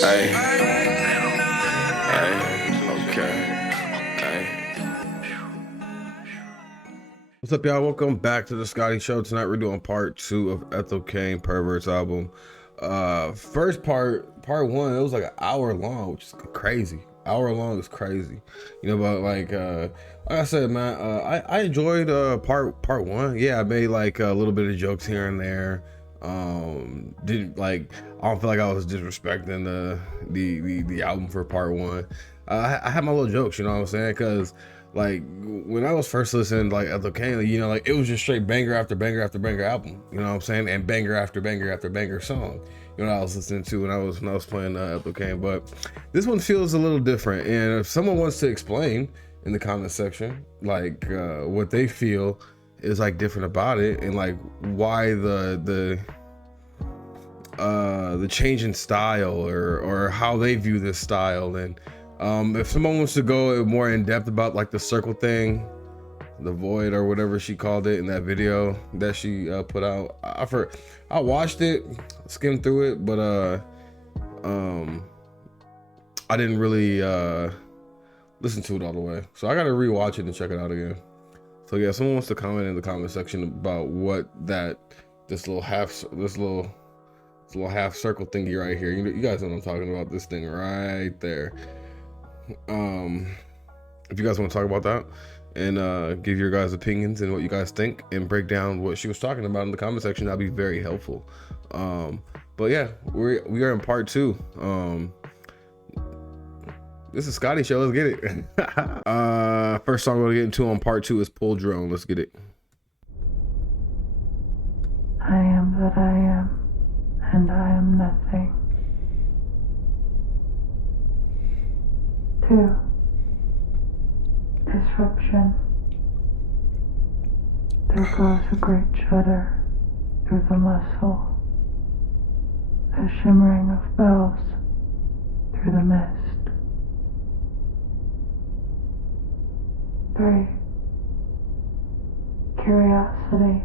Hey, hey, okay, hey. What's up, y'all? Welcome back to the Scotty Show. Tonight we're doing part 2 of Ethel Cain Perverts album. First part one, it was like an hour long, which is crazy. Hour long is crazy, you know. But like I said, man, I enjoyed part one. Yeah, I made like a little bit of jokes here and there. Didn't like, I don't feel like I was disrespecting the album for part one. I had my little jokes, you know what I'm saying? Because like when I was first listening to like Ethel Cain, you know, like it was just straight banger after banger after banger album, you know what I'm saying, and banger after banger after banger song. You know what I was listening to when I was playing Ethel Cain. But this one feels a little different, and if someone wants to explain in the comment section like what they feel is like different about it, and like why the change in style or how they view this style, and if someone wants to go more in depth about like the circle thing, the void or whatever she called it in that video that she put out, I watched it, skimmed through it, but I didn't really listen to it all the way, so I gotta rewatch it and check it out again. So yeah, someone wants to comment in the comment section about what this little half circle thingy right here. You guys know what I'm talking about, this thing right there. If you guys want to talk about that and give your guys' opinions and what you guys think and break down what she was talking about in the comment section, that'd be very helpful. But yeah, we are in part two. This is Scotty Show. Let's get it. First song we're gonna get into on part two is Pull Drone. Let's get it. I am that I am, and I am nothing. 2. Disruption. There goes a great shudder through the muscle, a shimmering of bells through the mist. 3. Curiosity.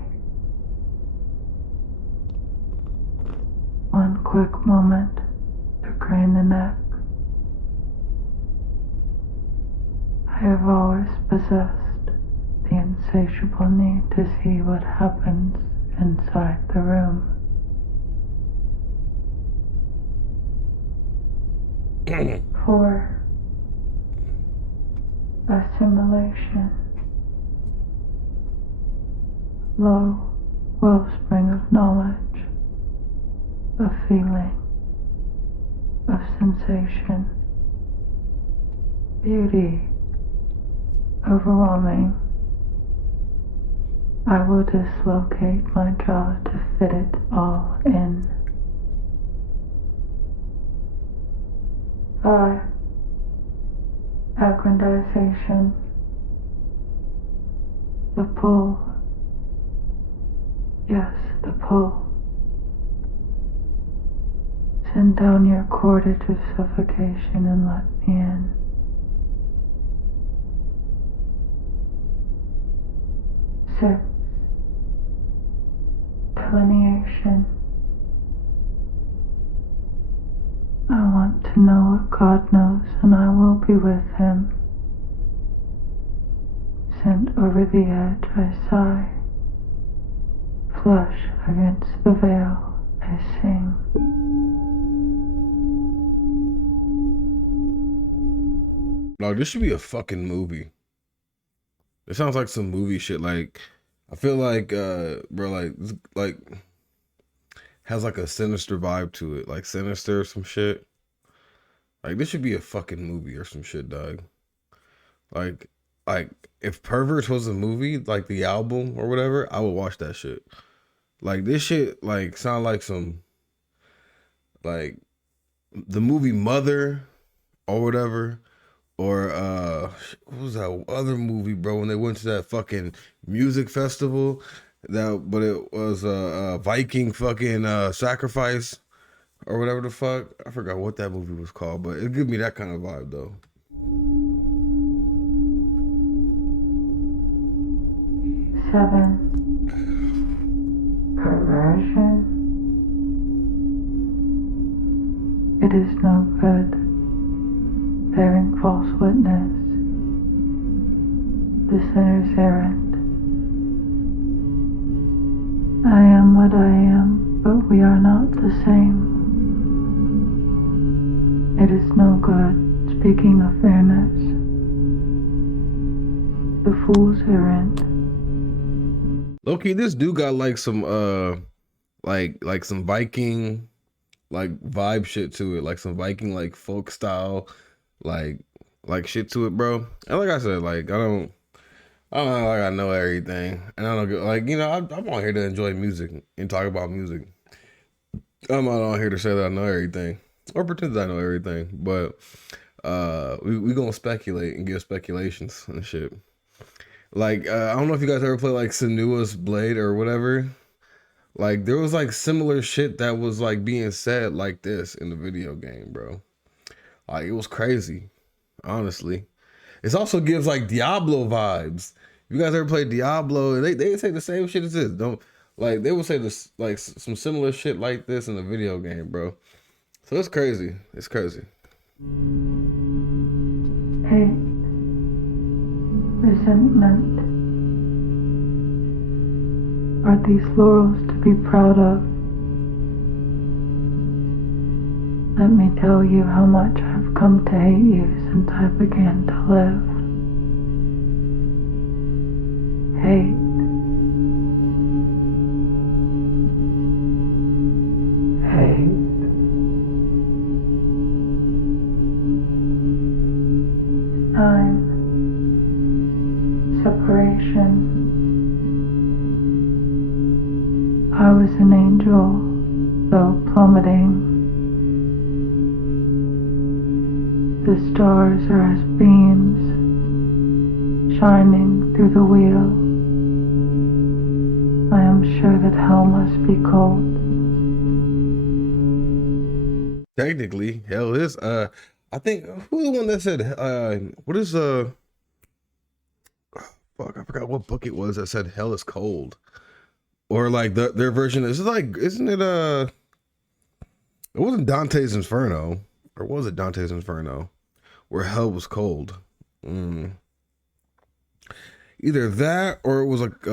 One quick moment to crane the neck. I have always possessed the insatiable need to see what happens inside the room. 4. Assimilation. Low wellspring of knowledge, of feeling, of sensation, beauty, overwhelming. I will dislocate my jaw to fit it all in. 5. Aggrandization. The pull. Yes, the pull. Send down your cordage of suffocation and let me in. 6. Delineation. I want to know what God knows, and I will be with him. Sent over the edge, I sigh. Flush against the veil, I sing. No, this should be a fucking movie. It sounds like some movie shit. Like, I feel like, bro, like has like a sinister vibe to it, like Sinister or some shit. Like, this should be a fucking movie or some shit, dog. Like if Perverts was a movie, like the album or whatever, I would watch that shit. Like, this shit, like, sound like some, like, the movie Mother or whatever. Or what was that other movie, bro, when they went to that fucking music festival, but it was a Viking fucking sacrifice or whatever the fuck. I forgot what that movie was called, but it gave me that kind of vibe though. 7. Perversion. It is no good bearing false witness, the sinner's errand. I am what I am, but we are not the same. It is no good speaking of fairness, the fool's errand. Low-key, this dude got like some like some Viking like vibe shit to it, like some Viking like folk style like shit to it, bro. And like I said, like I don't know, like I know everything, and I don't like, you know, I'm on here to enjoy music and talk about music. I'm not on here to say that I know everything or pretend that I know everything, but we gonna speculate and give speculations and shit. Like I don't know if you guys ever play like Senua's Blade or whatever. Like there was like similar shit that was like being said like this in the video game, bro. Like it was crazy, honestly. It also gives like Diablo vibes. If you guys ever played Diablo, they say the same shit as this. Don't like they will say this like some similar shit like this in the video game, bro. So it's crazy. It's crazy. Hate, resentment, are these laurels to be proud of? Let me tell you how much I've come to hate you since I began to live. Hate. Hate. Time. Separation. I was an angel, though plummeting. The stars are as beams shining through the wheel. I am sure that hell must be cold. Technically, hell is I think who's the one that said what is fuck, I forgot what book it was that said hell is cold. Or like their version is like, isn't it it wasn't Dante's Inferno, or was it Dante's Inferno where hell was cold? Either that or it was like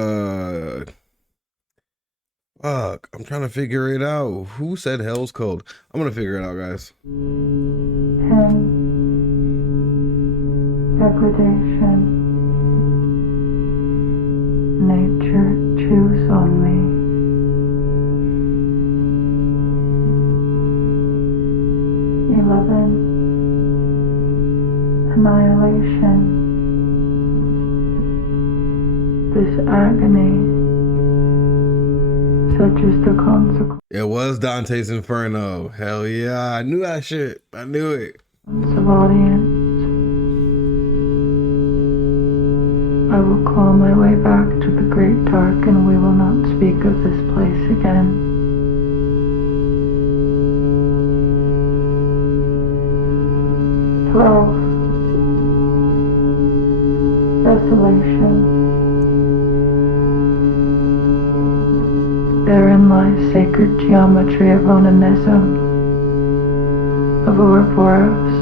fuck, I'm trying to figure it out. Who said hell's cold? I'm gonna figure it out, guys. 10. Degradation. Nature chews on me. 11. Annihilation. This agony, such is the consequence It was Dante's Inferno. Hell yeah, I knew that shit. I knew it. of audience. I will claw my way back to the great dark, and we will not speak of this place again. 12. Desolation. Therein lies sacred geometry of onanism, of Ouroboros,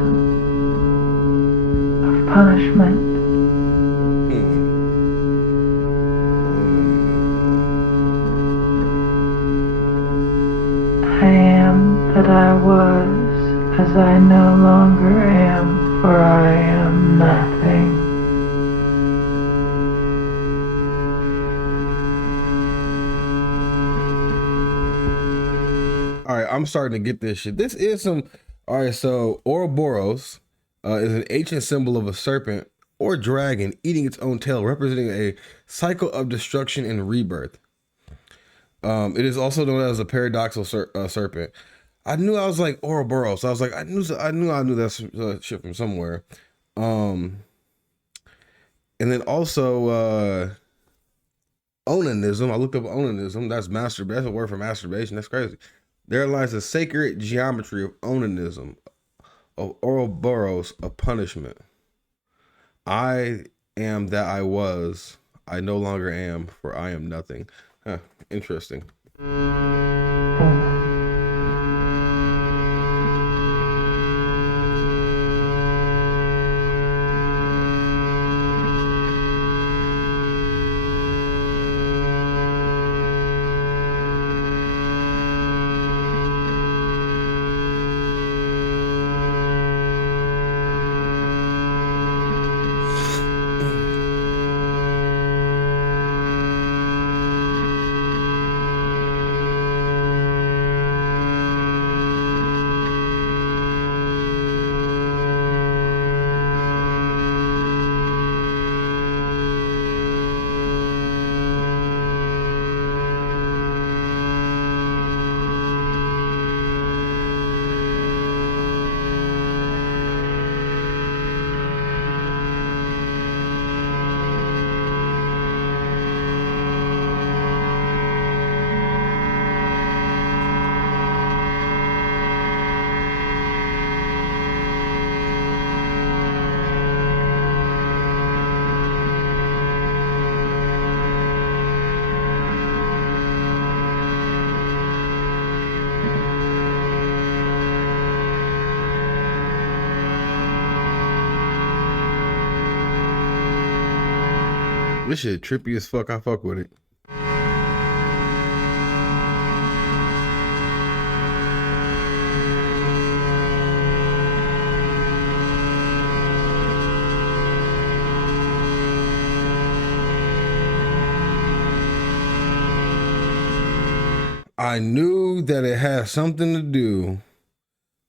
of punishment. I am that I was, as I no longer am, for I am nothing. All right, I'm starting to get this shit. This is some. All right, so Ouroboros is an ancient symbol of a serpent or dragon eating its own tail, representing a cycle of destruction and rebirth. It is also known as a paradoxical serpent. I knew I was like Ouroboros. I was like, I knew that shit from somewhere. And then also onanism. I looked up onanism. That's a word for masturbation. That's crazy. There lies the sacred geometry of onanism, of Ouroboros, of punishment. I am that I was. I no longer am, for I am nothing. Huh, interesting. This shit trippy as fuck. I fuck with it. I knew that it had something to do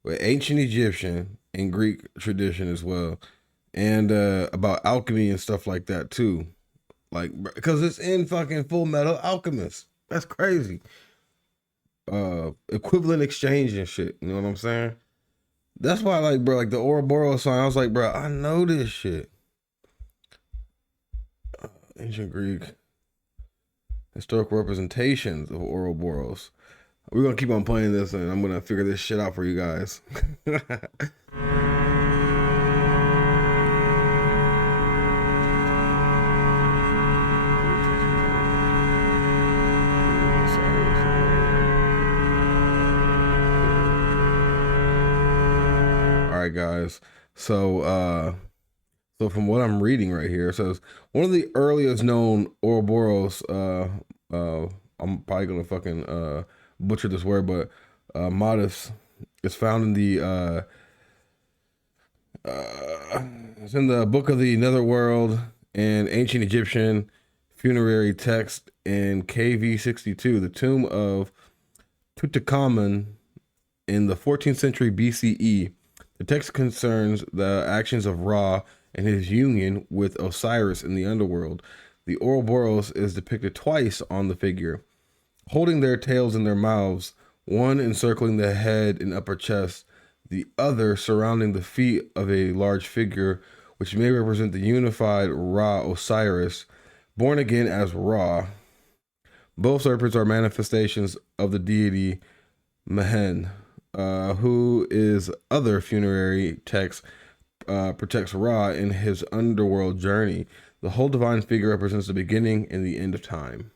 with ancient Egyptian and Greek tradition as well, and about alchemy and stuff like that too. Like, because it's in fucking Full Metal Alchemist. That's crazy. Equivalent exchange and shit. You know what I'm saying? That's why, like, bro, like the Ouroboros song, I was like, bro, I know this shit. Ancient Greek historical representations of Ouroboros. We're gonna keep on playing this, and I'm gonna figure this shit out for you guys. All right, guys. So from what I'm reading right here, it says one of the earliest known Ouroboros. I'm probably gonna fucking butcher this word, but modus is found in the it's in the Book of the Netherworld and ancient Egyptian funerary text in KV62, the tomb of Tutankhamun in the 14th century BCE. The text concerns the actions of Ra and his union with Osiris in the underworld. The Ouroboros is depicted twice on the figure, holding their tails in their mouths, one encircling the head and upper chest, the other surrounding the feet of a large figure, which may represent the unified Ra Osiris, born again as Ra. Both serpents are manifestations of the deity Mehen, who is other funerary text protects Ra in his underworld journey. The whole divine figure represents the beginning and the end of time.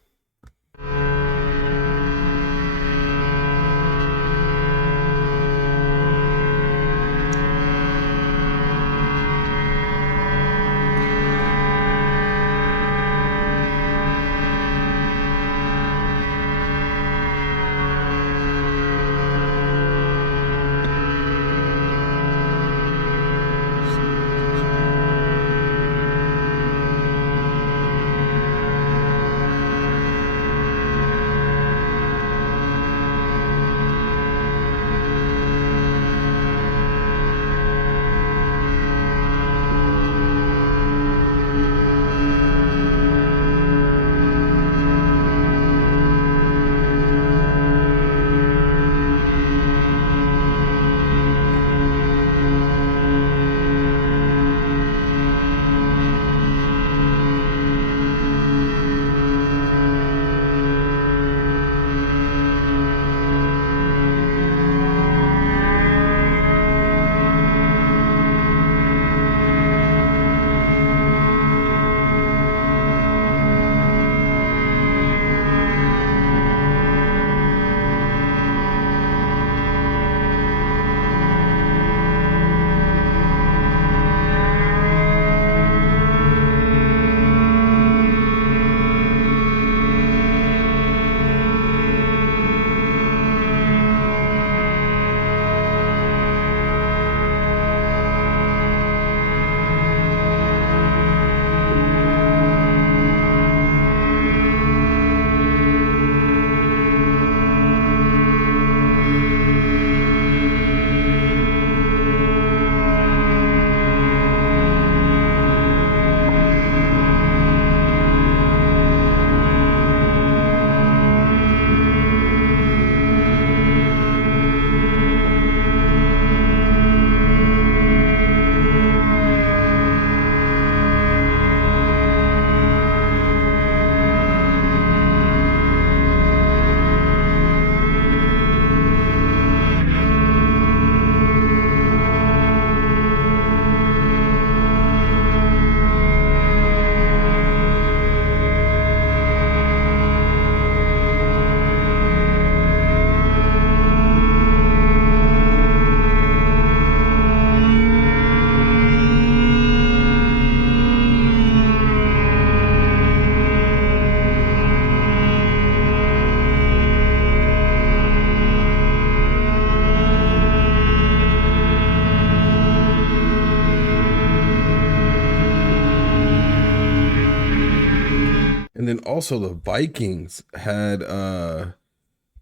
also the Vikings had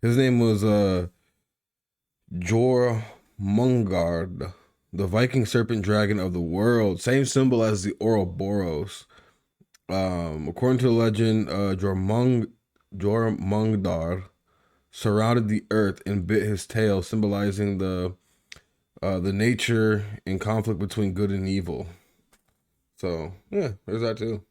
his name was Jormungand, the Viking serpent dragon of the world, same symbol as the Ouroboros. According to the legend, Jormungandr surrounded the earth and bit his tail, symbolizing the nature and conflict between good and evil. So yeah, there's that too.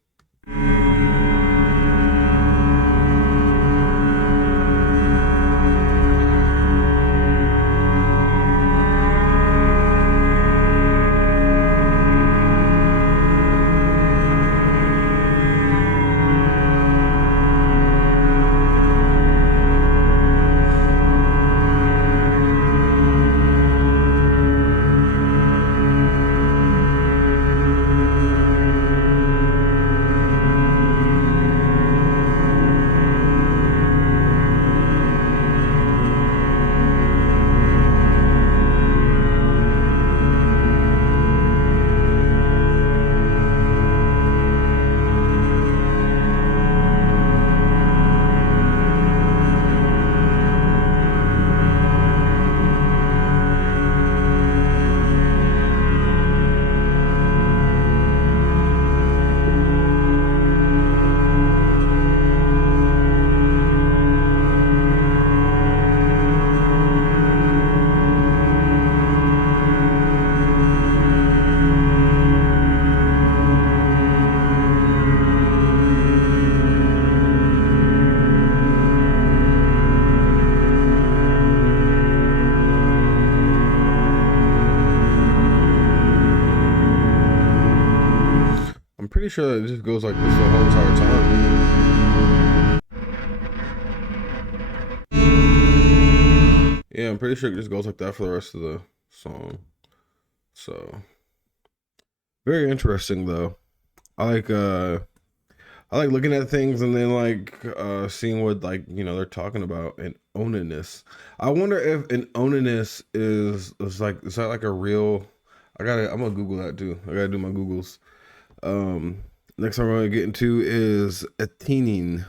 I'm pretty sure that it just goes like this the whole entire time. Yeah, I'm pretty sure it just goes like that for the rest of the song. So very interesting though. I like looking at things and then like seeing what like they're talking about an oniness. I wonder if an oniness is that like a real I'm gonna Google that too. I gotta do my Googles. Next one we're gonna get into is Athenian.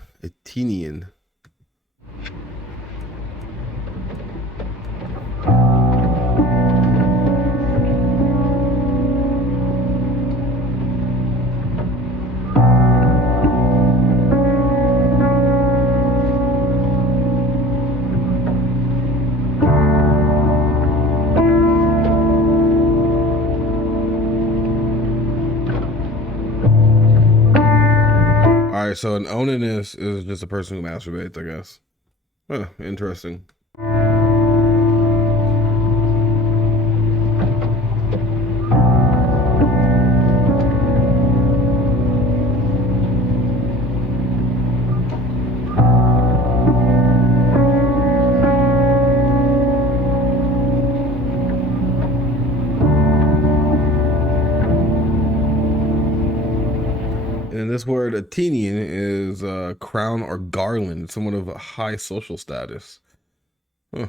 All right, so an oniness is just a person who masturbates, I guess. Huh, interesting. And this word Athenian is crown or garland, someone of a high social status. Huh.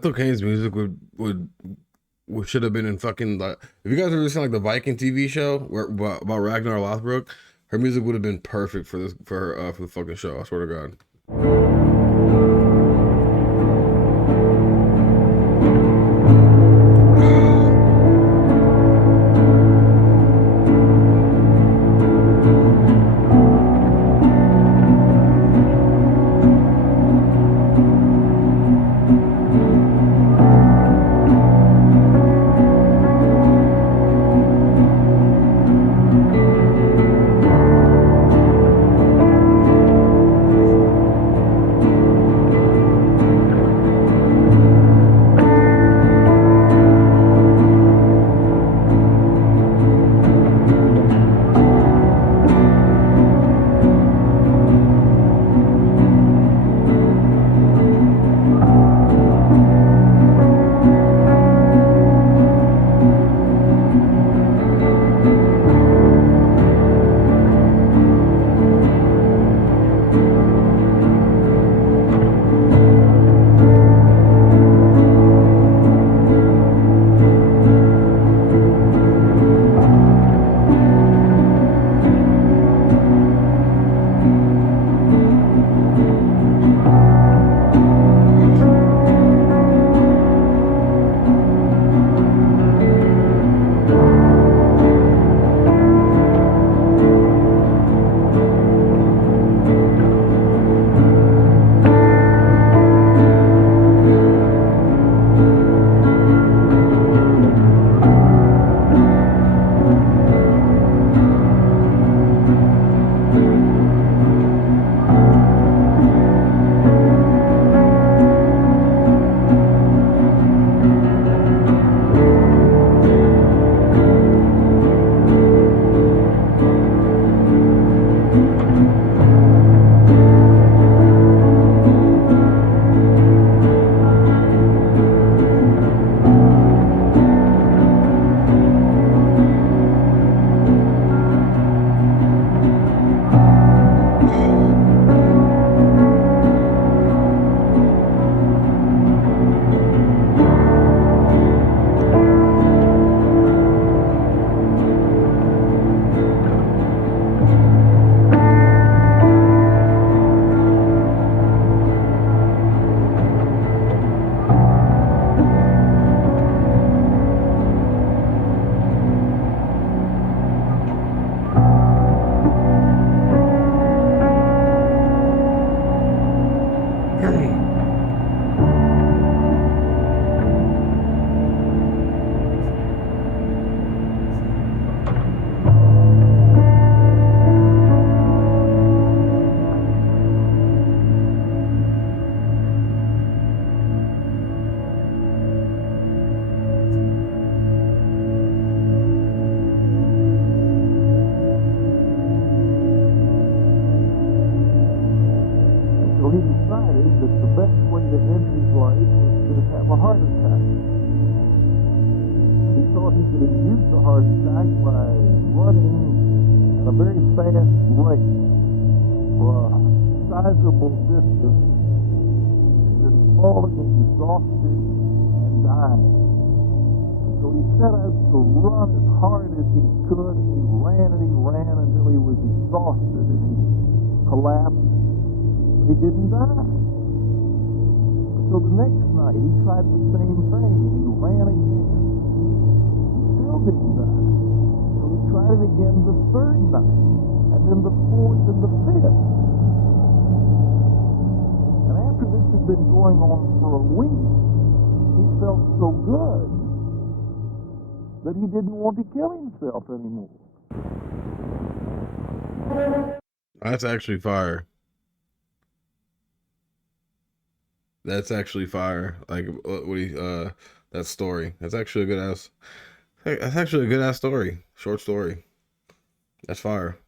Ethel Cain's music would should have been in fucking like. If you guys ever seen like the Viking TV show about Ragnar Lothbrok, her music would have been perfect for this for the fucking show. I swear to God. That he didn't want to kill himself anymore. That's actually fire. That's actually fire. Like what he that story. That's actually a good ass. That's actually a good ass story. Short story. That's fire.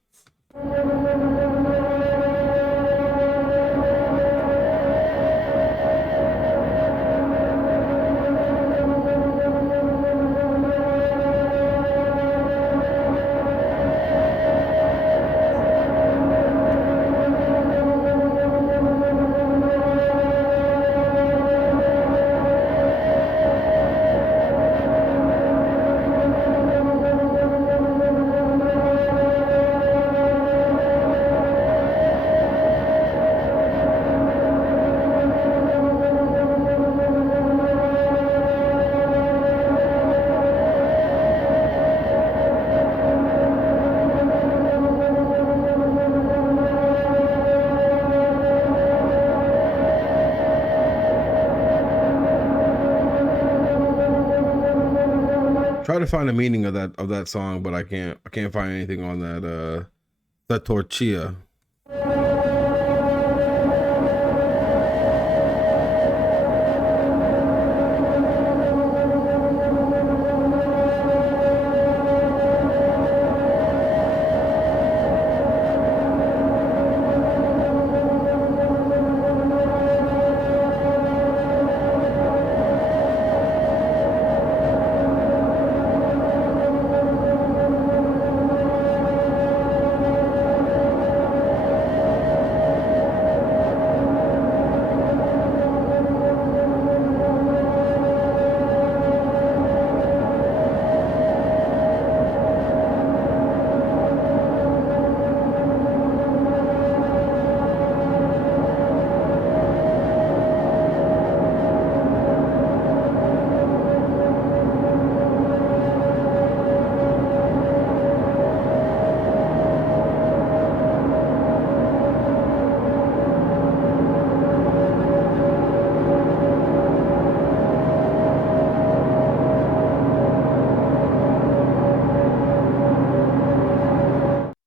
Try to find the meaning of that song, but I can't find anything on that tortilla.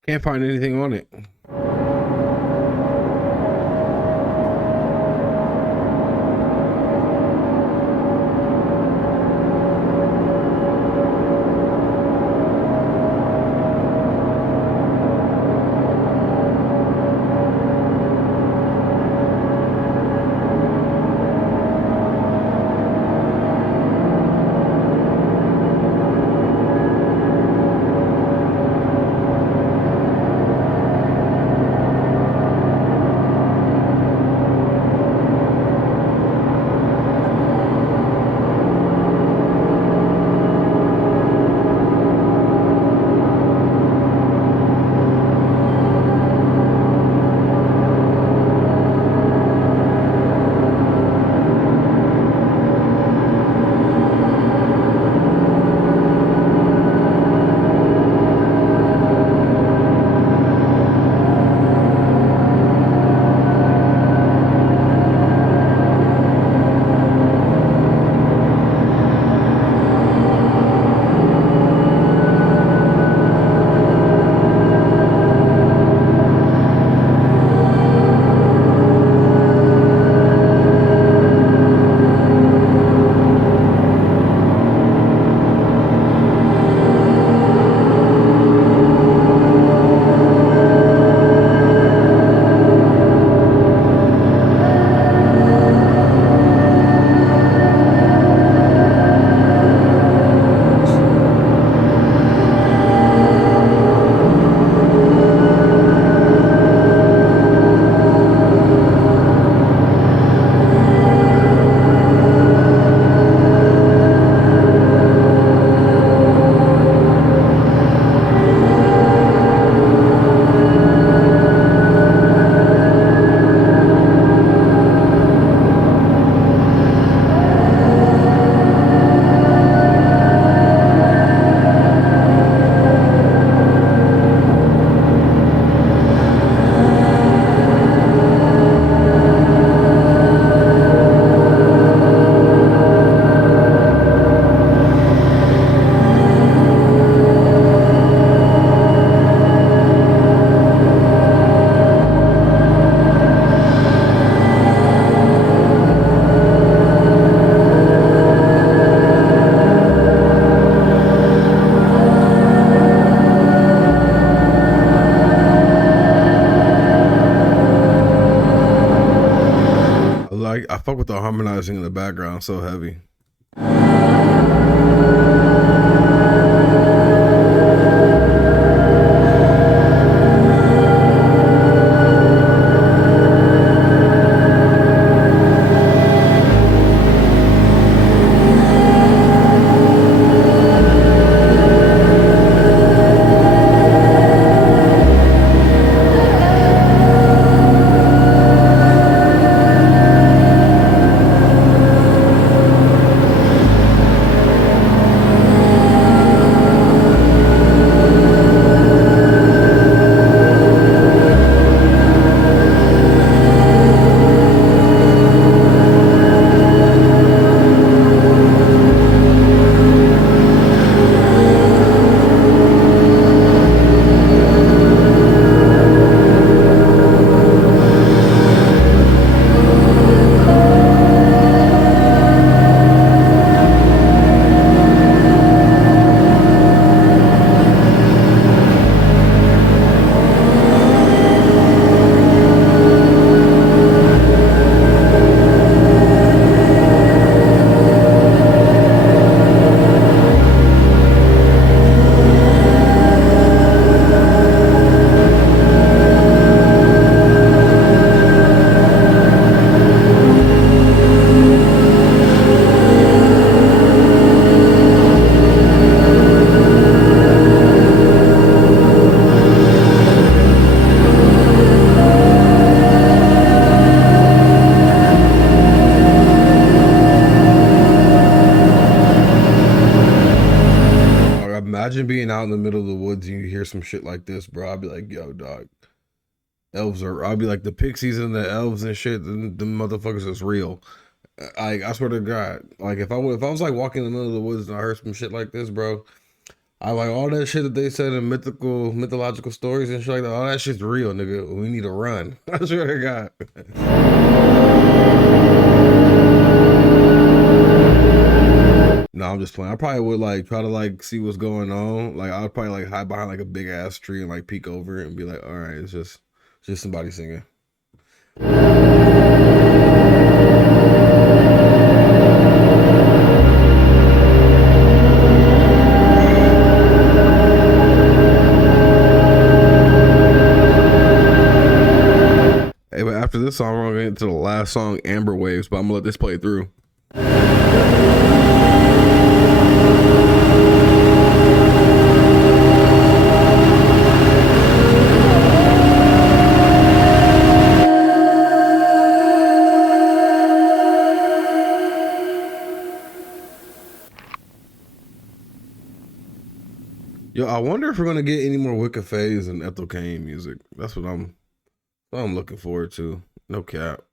Can't find anything on it. I fuck with the harmonizing in the background, so heavy. Imagine being out in the middle of the woods and you hear some shit like this, bro. I'd be like, yo, dog. Elves are. I'll be like the pixies and the elves and shit. The motherfuckers is real. I swear to God. Like if I was like walking in the middle of the woods and I heard some shit like this, bro. I like all that shit that they said in mythological stories and shit like that. All that shit's real, nigga. We need to run. I swear to God. No, I'm just playing. I probably would like try to like see what's going on. Like I'd probably like hide behind like a big ass tree and like peek over it and be like, all right, it's just somebody singing. Hey, but after this song, we're gonna get into the last song, Amber Waves, but I'm gonna let this play through. Yo, I wonder if we're gonna get any more Wicca Phase and Ethel Cain music. That's what I'm looking forward to. No cap.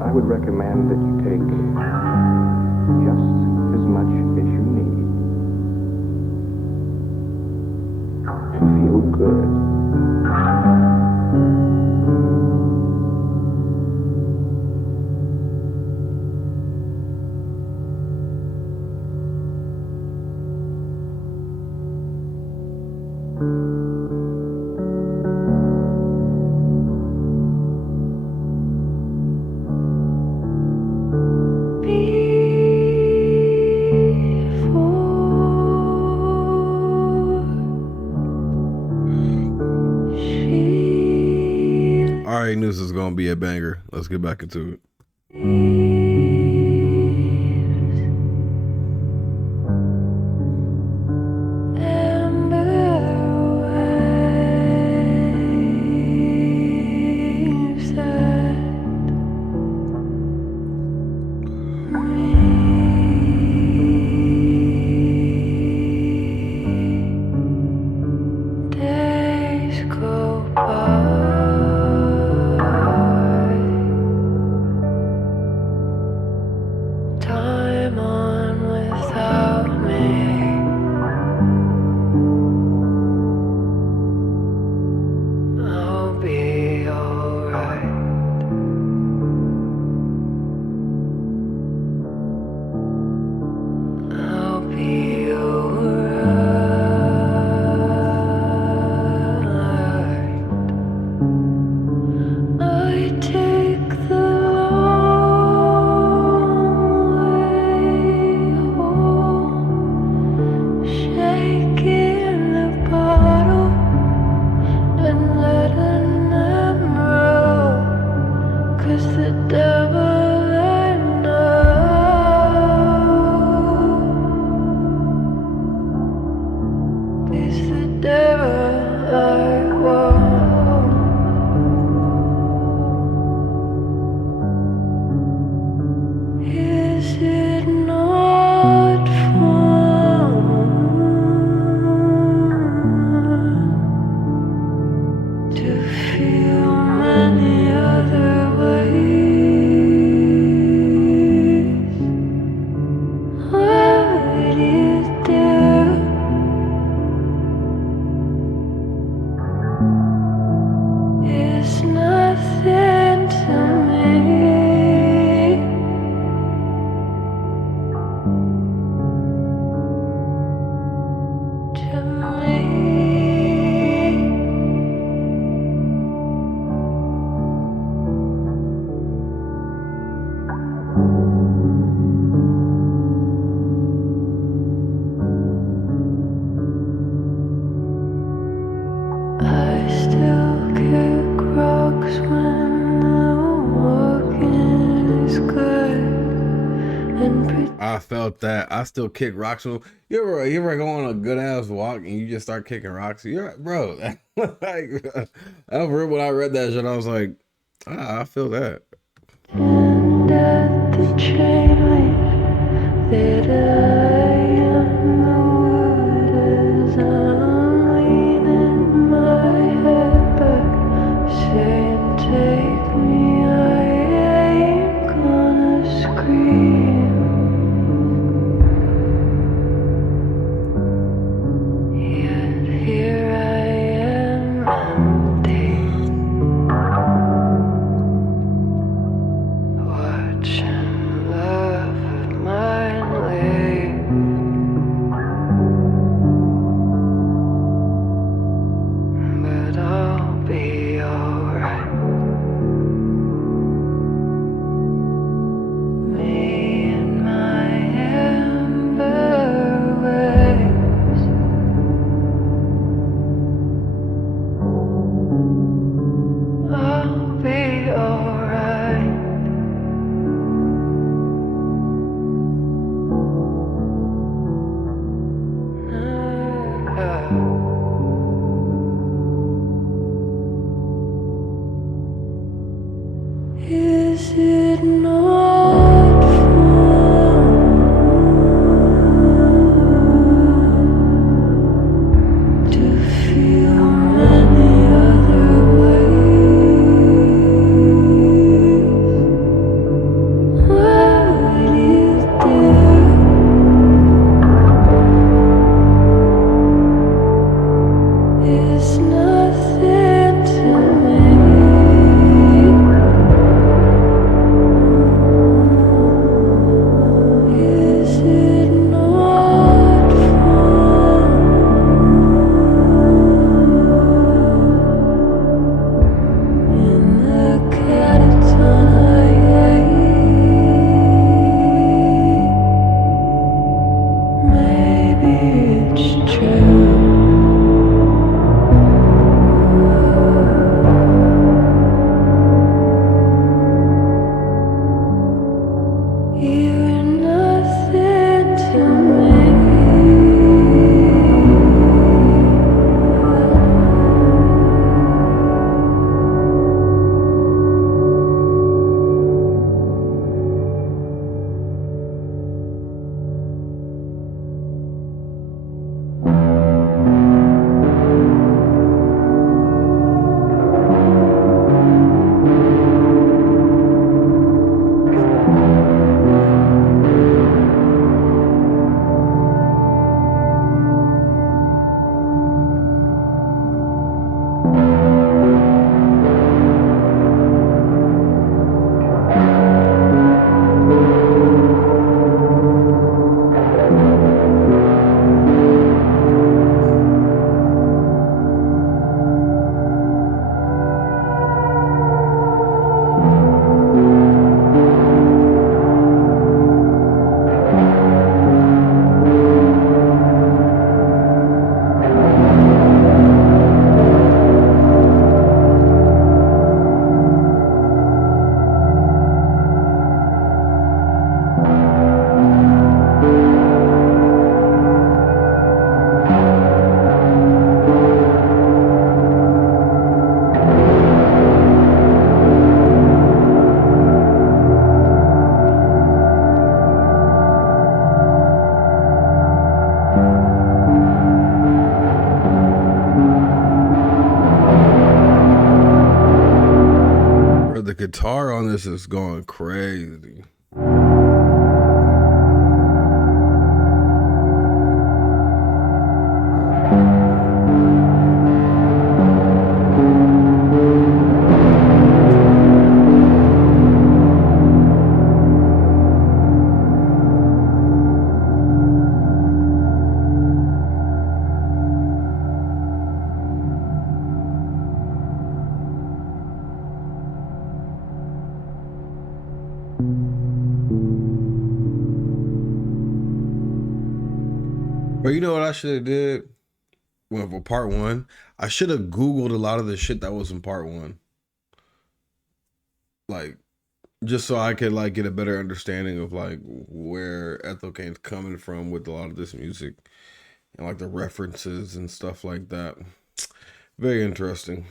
I would recommend that you take just as much as you need to feel good. I already knew this was gonna be a banger. Let's get back into it. I felt that. I still kick rocks. So you ever go on a good ass walk and you just start kicking rocks? You're bro. Like, I remember when I read that shit, I was like, I feel that. And at the chain link that I am the wood as I'm leaning my head back, saying take me, I ain't gonna scream. Yet here I am empty, watching love of mine leave. But I'll be alright. Me and my amber ways. I'll be alright. Is it not fun to feel many other ways? What you do is nothing to me. Is it not fun in the catatonic? Maybe it's true. You're nothing to me. Bro, the guitar on this is going crazy. But you know what I should have did? Well, for part one, I should have Googled a lot of the shit that was in part one. Like, just so I could like get a better understanding of like where Ethel Cain's coming from with a lot of this music and like the references and stuff like that. Very interesting.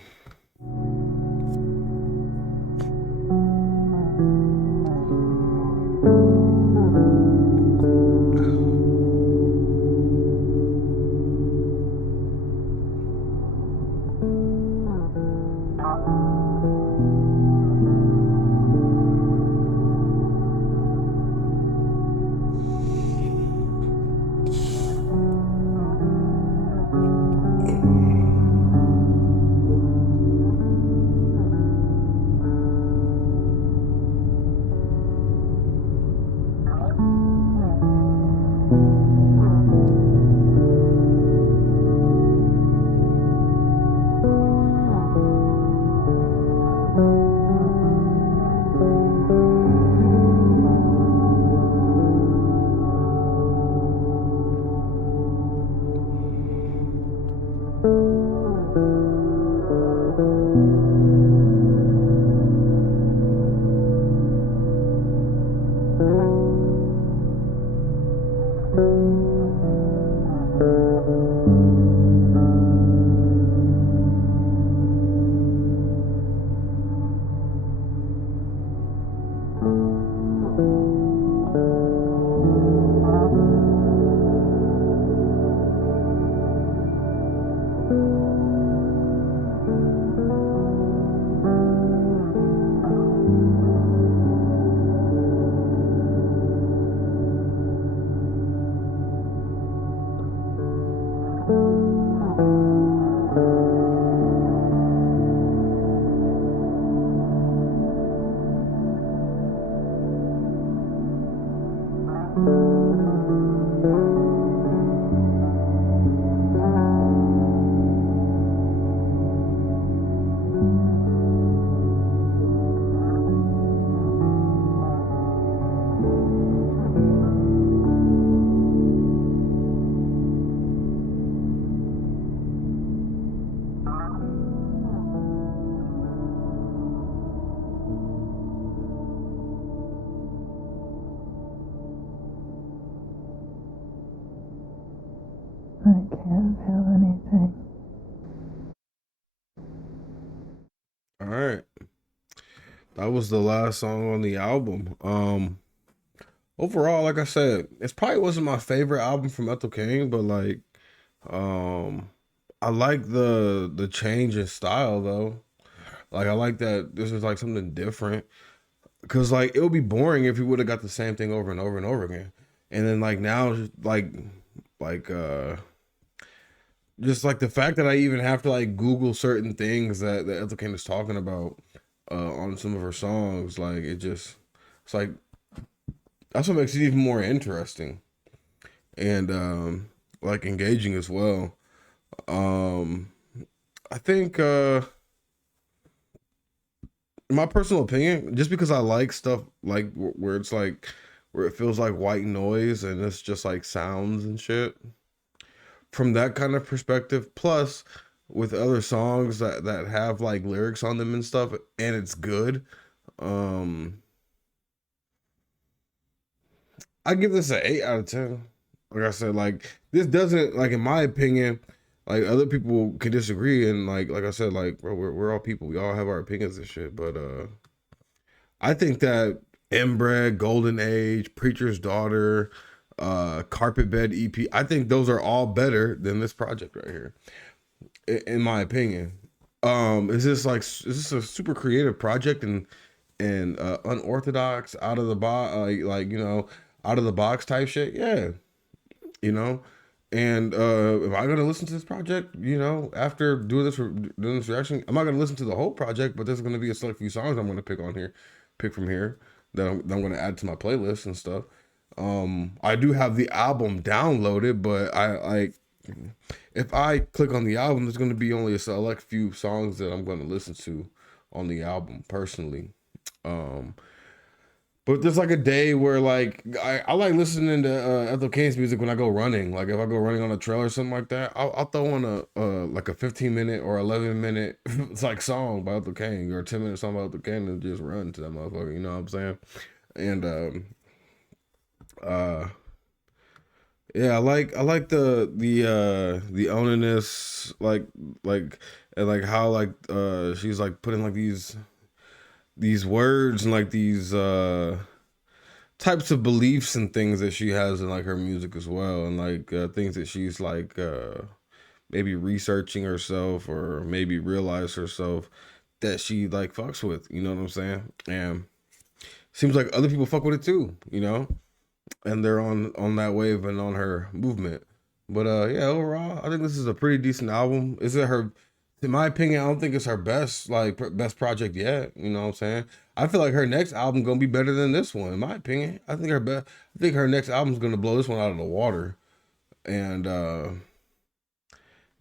I can't feel anything. All right. That was the last song on the album. Overall, like I said, it probably wasn't my favorite album from Ethel Cain, but like I like the change in style though. Like I like that this is like something different. Cause like it would be boring if you would have got the same thing over and over and over again. And then like now like just like the fact that I even have to like Google certain things that Ethel Cain is talking about on some of her songs, like it's like that's what makes it even more interesting and like engaging as well. Um I think in my personal opinion, just because I like stuff like where it's like where it feels like white noise and it's just like sounds and shit. From that kind of perspective, plus with other songs that have like lyrics on them and stuff, and it's good. Um, I give this a 8 out of 10. Like I said, like this doesn't like in my opinion, like other people can disagree and like I said, like bro, we're all people. We all have our opinions and shit. But I think that Inbred, Golden Age, Preacher's Daughter, Carpet Bed EP, I think those are all better than this project right here, in my opinion. Is this a super creative project and unorthodox, out of the box, like you know, out of the box type shit? Yeah, you know. And am I gonna listen to this project? You know, after doing this reaction, I'm not gonna listen to the whole project, but there's gonna be a select few songs I'm gonna pick from here that I'm gonna add to my playlist and stuff. I do have the album downloaded, but I like if I click on the album, there's gonna be only a select few songs that I'm gonna listen to on the album personally. Um, But there's like a day where like I like listening to Ethel Cain's music when I go running. Like if I go running on a trail or something like that, I'll throw on a like a 15-minute or 11-minute it's like song by Ethel Cain or a 10-minute song by Ethel Cain and just run to that motherfucker. You know what I'm saying? And uh yeah, I like the owniness like and like how like she's like putting like these words and like these types of beliefs and things that she has in like her music as well, and like things that she's like maybe researching herself or maybe realize herself that she like fucks with, you know what I'm saying? And seems like other people fuck with it too, you know, and they're on that wave and on her movement. But yeah, overall I think this is a pretty decent album. Is it her, in my opinion, I don't think it's her best best project yet, you know what I'm saying? I feel like her next album gonna be better than this one, in my opinion. I think her next album's gonna blow this one out of the water. And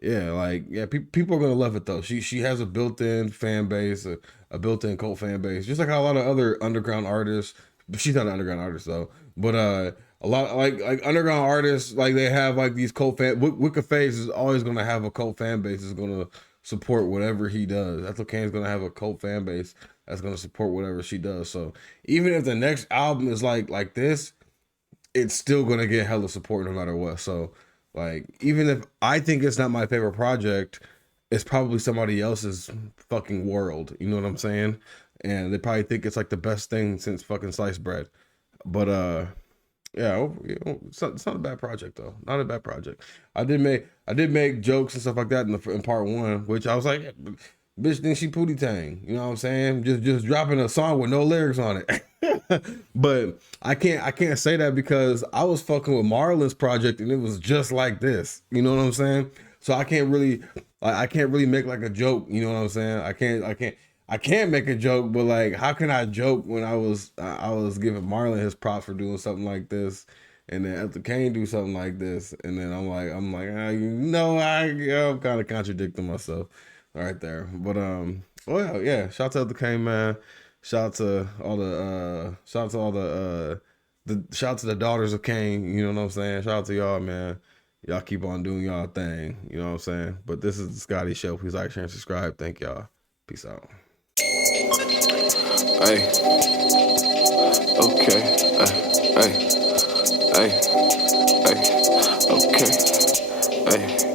yeah, like yeah, people are gonna love it though. She has a built-in fan base, a built-in cult fan base, just like how a lot of other underground artists. But she's not an underground artist though. But a lot like underground artists, like they have like these cult fan. Wicca Phase is always gonna have a cult fan base. Is gonna support whatever he does. Ethel Cain's gonna have a cult fan base that's gonna support whatever she does. So even if the next album is like this, it's still gonna get hella support no matter what. So like even if I think it's not my favorite project, it's probably somebody else's fucking world. You know what I'm saying? And they probably think it's like the best thing since fucking sliced bread. But yeah, it's not a bad project though. Not a bad project. I did make jokes and stuff like that in part one, which I was like, bitch, think she pootie tang. You know what I'm saying? Just dropping a song with no lyrics on it. But I can't say that because I was fucking with Marlon's project and it was just like this. You know what I'm saying? So I can't really make like a joke. You know what I'm saying? I can't make a joke, but like, how can I joke when I was giving Marlon his props for doing something like this, and then Ethel Cain do something like this, and then I'm like, I'm kind of contradicting myself right there. But well, yeah, shout out to Ethel Cain, man. Shout out to all the shout out to the daughters of Cain. You know what I'm saying? Shout out to y'all, man. Y'all keep on doing y'all thing. You know what I'm saying? But this is the Scotty Show. Please like, share, and subscribe. Thank y'all. Peace out. Hey, okay, hey, hey, hey, okay.